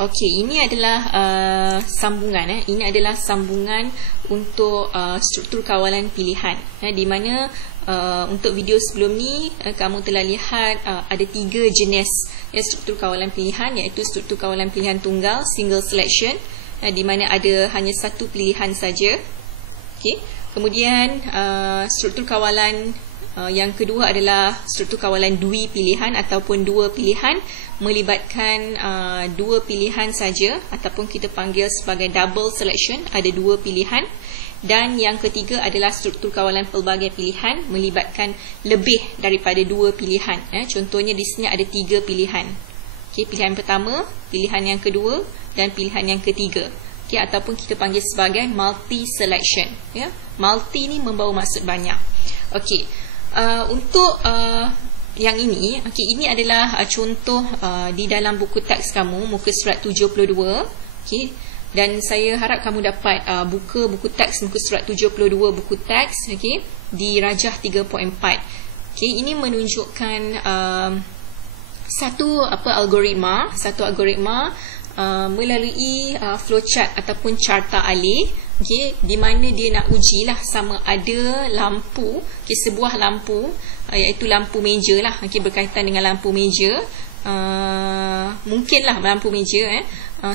Okey, ini adalah sambungan. Ini adalah sambungan untuk struktur kawalan pilihan. Di mana untuk video sebelum ni kamu telah lihat ada 3 jenis struktur kawalan pilihan, iaitu struktur kawalan pilihan tunggal, single selection, di mana ada hanya satu pilihan saja. Okey. Kemudian struktur kawalan yang kedua adalah struktur kawalan dui pilihan ataupun dua pilihan, melibatkan dua pilihan saja ataupun kita panggil sebagai double selection, ada dua pilihan. Dan yang ketiga adalah struktur kawalan pelbagai pilihan, melibatkan lebih daripada dua pilihan. Contohnya di sini ada 3 pilihan. Okay, pilihan pertama, pilihan yang kedua dan pilihan yang ketiga. Okay, ataupun kita panggil sebagai multi selection. Multi ni membawa maksud banyak. Okey. Untuk yang ini, ini adalah contoh di dalam buku teks kamu, muka surat 72. Okey. Dan saya harap kamu dapat buka buku teks muka surat 72 buku teks, okey, di rajah 3.4. Okey, ini menunjukkan satu algoritma melalui flowchart ataupun carta alih, okey, di mana dia nak ujilah sama ada lampu, okey, sebuah lampu, iaitu lampu meja lah, okey, berkaitan dengan lampu meja, mungkinlah lampu meja,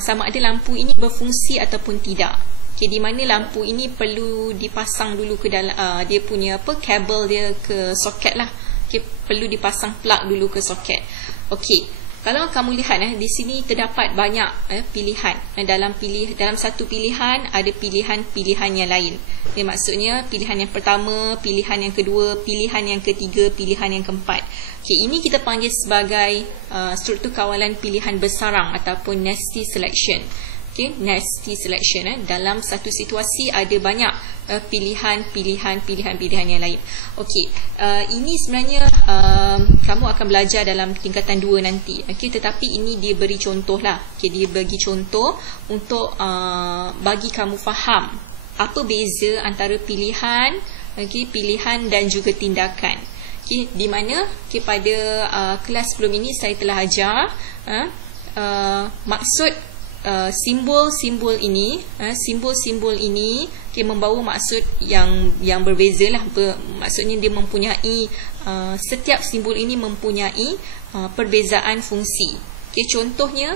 sama ada lampu ini berfungsi ataupun tidak. Okay, di mana lampu ini perlu dipasang dulu ke dalam dia punya kabel dia ke soket lah. Okay, perlu dipasang plug dulu ke soket. Okey, kalau kamu lihat di sini terdapat banyak pilihan. Dalam satu pilihan ada pilihan-pilihan yang lain. Okay, maksudnya pilihan yang pertama, pilihan yang kedua, pilihan yang ketiga, pilihan yang keempat. Okay, ini kita panggil sebagai struktur kawalan pilihan bersarang ataupun nesty selection. Okay, nesty selection. Dalam satu situasi ada banyak pilihan yang lain. Okey, ini sebenarnya kamu akan belajar dalam tingkatan 2 nanti. Okey, tetapi ini dia beri contoh lah. Okey, dia bagi contoh untuk bagi kamu faham apa beza antara pilihan, pilihan dan juga tindakan. Okay, di mana pada kelas sebelum ini saya telah ajar maksud simbol-simbol ini, membawa maksud yang berbeza lah. Maksudnya dia mempunyai setiap simbol ini mempunyai perbezaan fungsi. Okay, contohnya,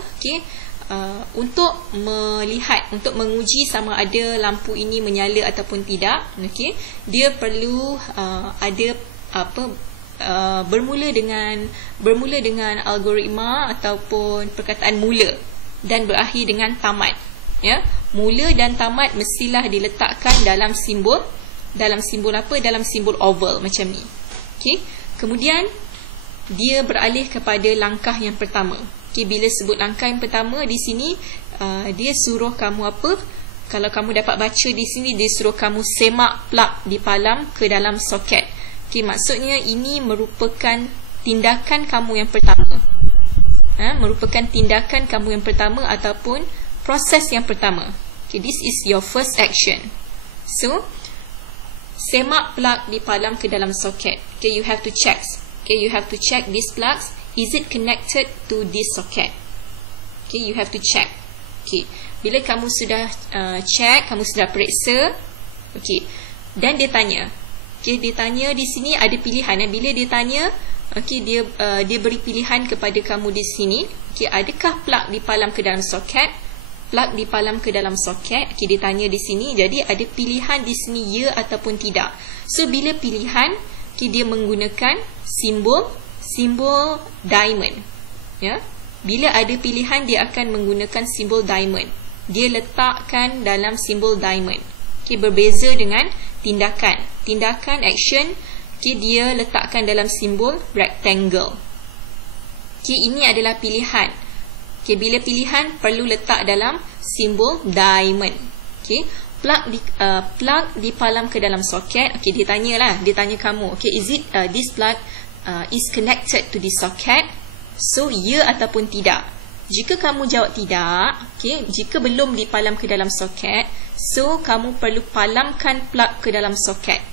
untuk melihat, untuk menguji sama ada lampu ini menyala ataupun tidak, dia perlu ada bermula dengan algoritma ataupun perkataan mula dan berakhir dengan tamat. Mula dan tamat mestilah diletakkan dalam simbol apa? Dalam simbol oval macam ni. Okey. Kemudian dia beralih kepada langkah yang pertama. Okey, bila sebut langkah yang pertama di sini dia suruh kamu apa? Kalau kamu dapat baca di sini, dia suruh kamu semak plug di palam ke dalam soket. Okay, maksudnya ini merupakan tindakan kamu yang pertama. Merupakan tindakan kamu yang pertama ataupun proses yang pertama. Okay, this is your first action. So, semak plug di palam ke dalam soket. Okay, you have to check. Okay, you have to check these plugs. Is it connected to this socket? Okay, you have to check. Okay, bila kamu sudah check, kamu sudah periksa. Okay, dan dia tanya. Okay, dia tanya di sini ada pilihan. Bila dia tanya, okay, dia beri pilihan kepada kamu di sini. Okay, adakah plug di palam ke dalam soket? Plug di palam ke dalam soket. Okay, dia tanya di sini. Jadi ada pilihan di sini ya ataupun tidak. So bila pilihan, okay, dia menggunakan simbol diamond. Bila ada pilihan, dia akan menggunakan simbol diamond. Dia letakkan dalam simbol diamond. Okay, berbeza dengan tindakan. Tindakan, action, okay, dia letakkan dalam simbol rectangle. Okay, ini adalah pilihan. Okay, bila pilihan perlu letak dalam simbol diamond. Okay, plug di palam ke dalam soket. Okay, dia tanya kamu. Okay, is it this plug is connected to the socket? So, ya ataupun tidak. Jika kamu jawab tidak, okay, jika belum dipalam ke dalam soket, so kamu perlu palamkan plug ke dalam soket.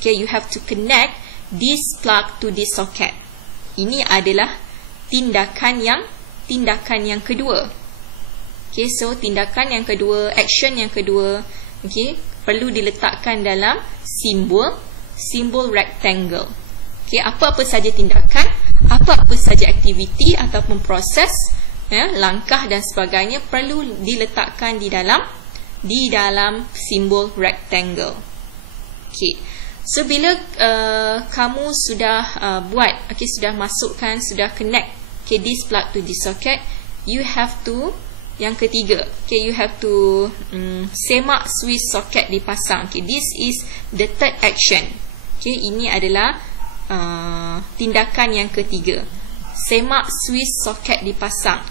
Okay, you have to connect this plug to this socket. Ini adalah tindakan yang kedua. Okay, so tindakan yang kedua, action yang kedua, okay, perlu diletakkan dalam simbol rectangle. Okay, apa-apa saja tindakan, apa-apa saja aktiviti ataupun proses, langkah dan sebagainya perlu diletakkan di dalam simbol rectangle. Okay. So bila kamu sudah buat, okay, sudah masukkan, sudah connect, okay, this plug to this socket, you have to, yang ketiga, okay, you have to semak switch socket dipasang. Okay, this is the third action. Okay, ini adalah tindakan yang ketiga. Semak switch socket dipasang.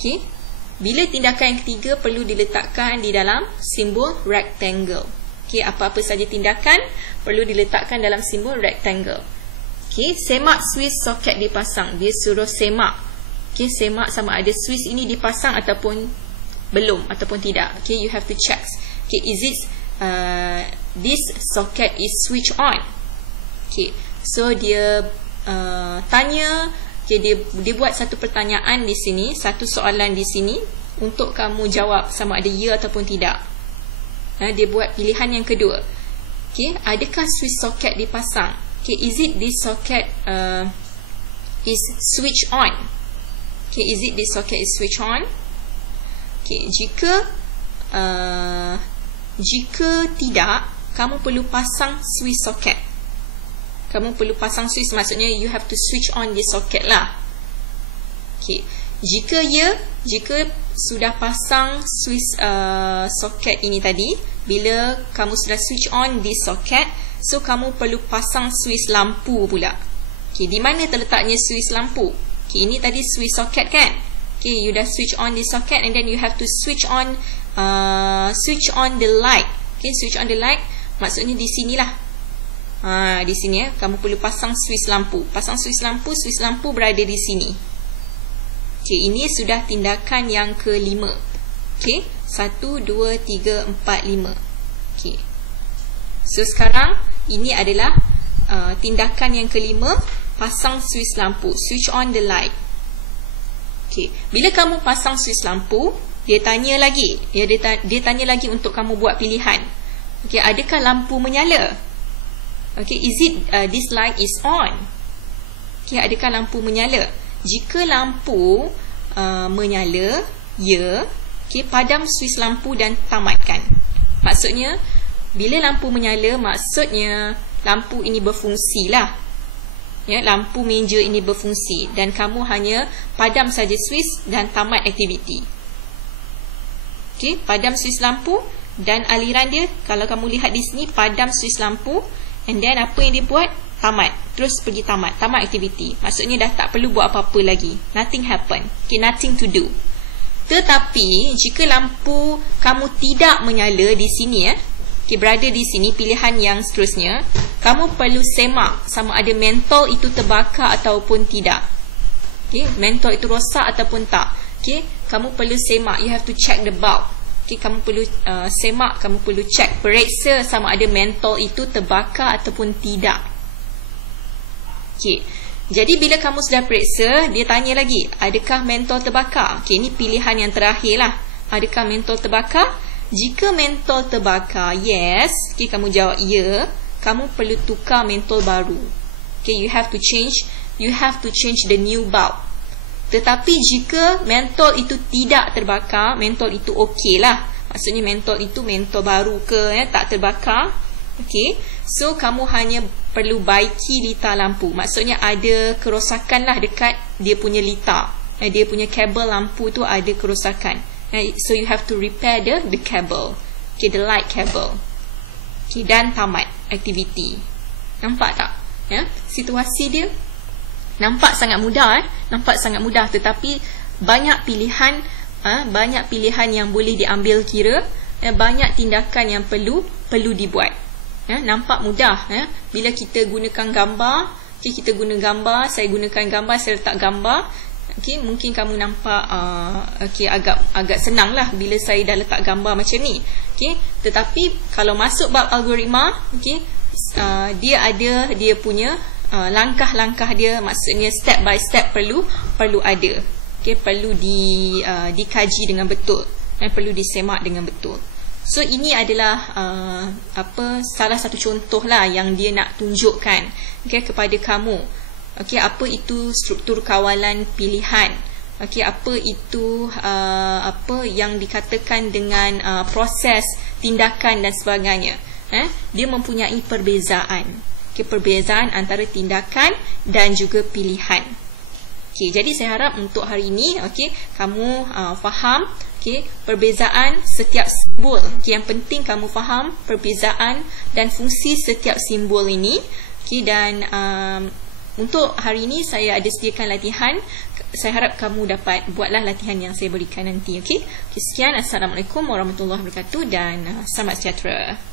Okay, bila tindakan yang ketiga perlu diletakkan di dalam simbol rectangle. Okay, apa-apa saja tindakan perlu diletakkan dalam simbol rectangle. Okay, semak switch socket dipasang. Dia suruh semak. Okay, semak sama ada switch ini dipasang ataupun belum ataupun tidak. Okay, you have to check. Okay, is it this socket is switch on? Okay, so dia tanya, okay, dia buat satu pertanyaan di sini, satu soalan di sini untuk kamu jawab sama ada ya ataupun tidak. Dia buat pilihan yang kedua. Okay, adakah switch socket dipasang? Okay, is it this socket is switch on? Okay, is it this socket is switch on? Okay, jika tidak, kamu perlu pasang switch socket. Kamu perlu pasang switch, maksudnya you have to switch on the socket lah. Okay, jika sudah pasang switch socket ini tadi, bila kamu sudah switch on the socket, so kamu perlu pasang switch lampu pula. Okay, di mana terletaknya switch lampu? Okay, ini tadi switch socket kan? Okay, you dah switch on the socket and then you have to switch on the light. Okay, switch on the light maksudnya di sinilah. Di sini kamu perlu pasang switch lampu. Pasang switch lampu berada di sini. Okay, ini sudah tindakan yang kelima. Okay, 1, 2, 3, 4, 5. Okay, so sekarang ini adalah tindakan yang kelima, pasang switch lampu, switch on the light. Okay, bila kamu pasang switch lampu, dia tanya lagi, dia tanya lagi untuk kamu buat pilihan. Okay, adakah lampu menyala? Okay, is it this light is on? Okay, adakah lampu menyala? Jika lampu menyala, ya. Okay, padam switch lampu dan tamatkan. Maksudnya, bila lampu menyala, maksudnya lampu ini berfungsi lah. Ya, lampu meja ini berfungsi dan kamu hanya padam saja switch dan tamat aktiviti. Okay, padam switch lampu dan aliran dia, kalau kamu lihat di sini, padam switch lampu. And then apa yang dia buat? Tamat. Terus pergi tamat aktiviti. Maksudnya dah tak perlu buat apa-apa lagi. Nothing happen. Okay, nothing to do. Tetapi jika lampu kamu tidak menyala di sini, okay, berada di sini, pilihan yang seterusnya, kamu perlu semak sama ada mentol itu terbakar ataupun tidak. Okay, mentol itu rosak ataupun tak. Okay, kamu perlu semak. You have to check the bulb. Okay, kamu perlu semak, kamu perlu cek, periksa sama ada mentol itu terbakar ataupun tidak. Okay, jadi bila kamu sudah periksa, dia tanya lagi, adakah mentol terbakar? Okay, ini pilihan yang terakhir lah. Adakah mentol terbakar? Jika mentol terbakar, yes. Okay, kamu jawab ya. Kamu perlu tukar mentol baru. Okay, you have to change the new bulb. Tetapi jika mentol itu tidak terbakar, mentol itu okey lah. Maksudnya mentol itu mentol baru ke, tak terbakar. Okay, so kamu hanya perlu baiki litar lampu. Maksudnya ada kerosakan lah dekat dia punya litar. Dia punya kabel lampu tu ada kerosakan. So you have to repair the cable. Okay, the light cable. Okay, dan tamat aktiviti. Nampak tak? Ya, situasi dia nampak sangat mudah, nampak sangat mudah, tetapi banyak pilihan, yang boleh diambil kira, banyak tindakan yang perlu dibuat. Nampak mudah, bila kita gunakan gambar. Okay, kita guna gambar, saya gunakan gambar, saya letak gambar. Okay, mungkin kamu nampak okay, agak senang lah bila saya dah letak gambar macam ni. Okay, tetapi kalau masuk bab algoritma, okay, dia ada dia punya langkah-langkah dia, maksudnya step by step perlu ada. okay, perlu dikaji dengan betul dan perlu disemak dengan betul. So ini adalah salah satu contoh lah yang dia nak tunjukkan, okay, kepada kamu, okay, apa itu struktur kawalan pilihan, okay, apa itu apa yang dikatakan dengan proses tindakan dan sebagainya. Dia mempunyai perbezaan, okay, perbezaan antara tindakan dan juga pilihan. Okay, jadi saya harap untuk hari ini, okay, kamu faham, okay, perbezaan setiap simbol. Okay, yang penting kamu faham perbezaan dan fungsi setiap simbol ini. Okay, dan untuk hari ini saya ada sediakan latihan. Saya harap kamu dapat buatlah latihan yang saya berikan nanti. Okay, sekian. Assalamualaikum warahmatullahi wabarakatuh dan selamat sejahtera.